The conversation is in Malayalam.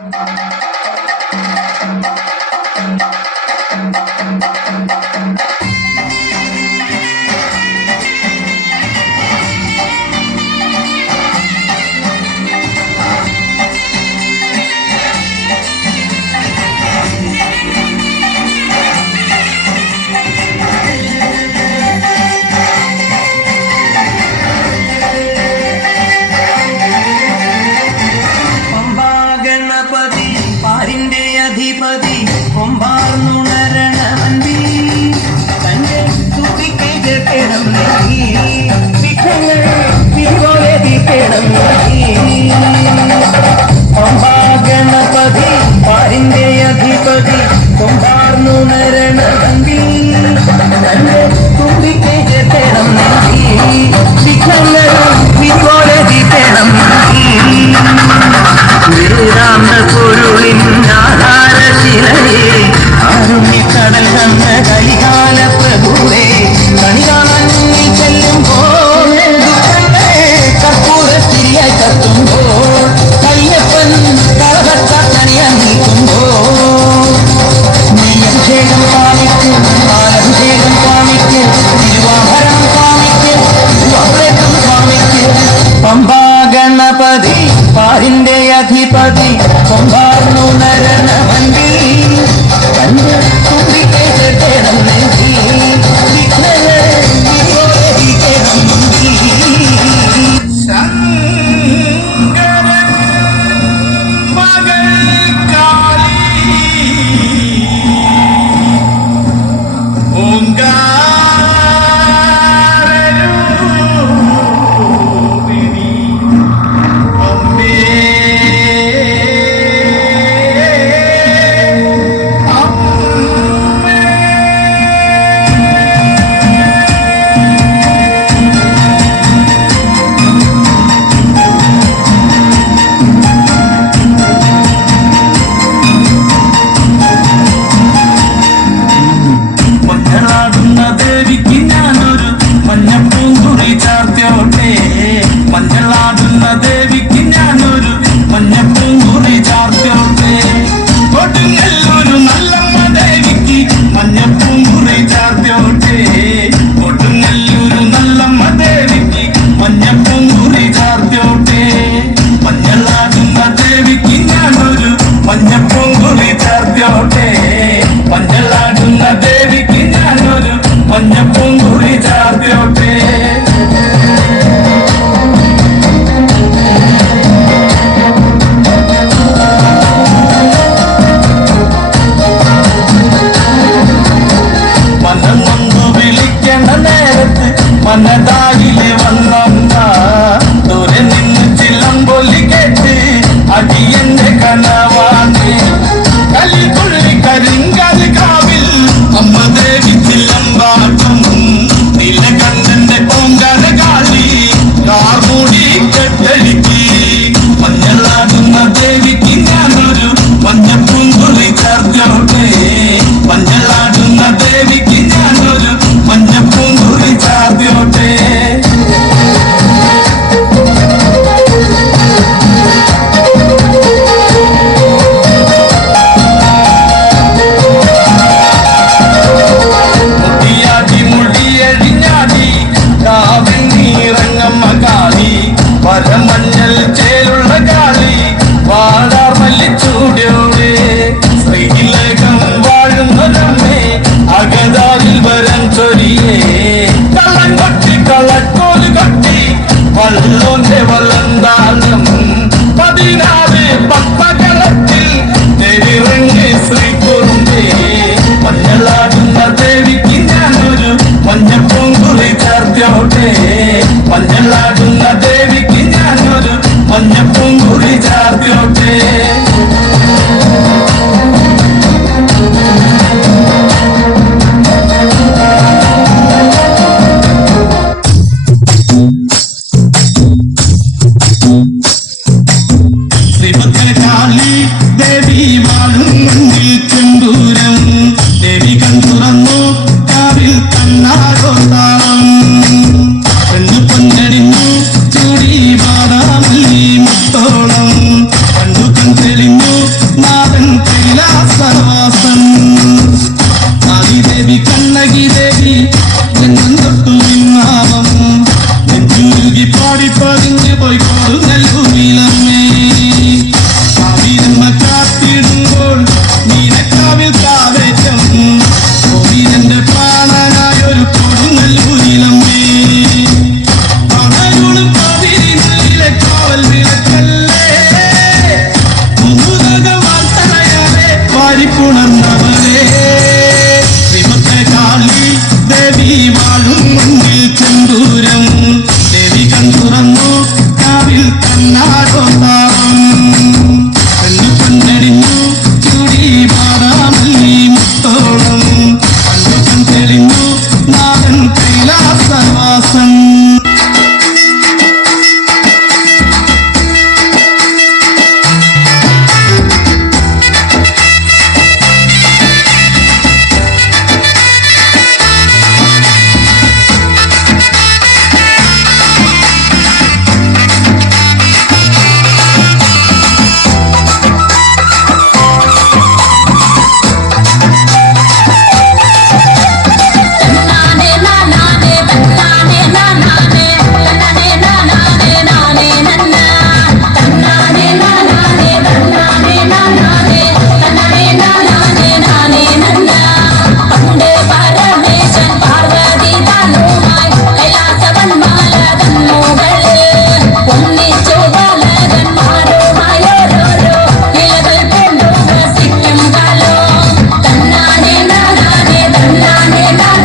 Thank you. കളികാല പ്രഭുവേ കണികാണാൻ നീ ചെല്ലുമ്പോൾ കർപ്പൂര തിരിയായി കത്തുമ്പോൾ കയ്യപ്പൻ കളഭത്തണിയാൻ നിൽക്കുമ്പോൾ നെയ്യഭിഷേകം സ്വാമിക്ക് പാലഭിഷേകം സ്വാമിക്ക് തിരുവാഭരണം സ്വാമിക്ക് തിരുവാഭരണം സ്വാമിക്ക് പമ്പാ ഗണപതി പാരിന്റെ അധിപതി പമ്പാർന്നു നര കാളി ദേവി വാഴുന്നിൽ ചെമ്പൂരം.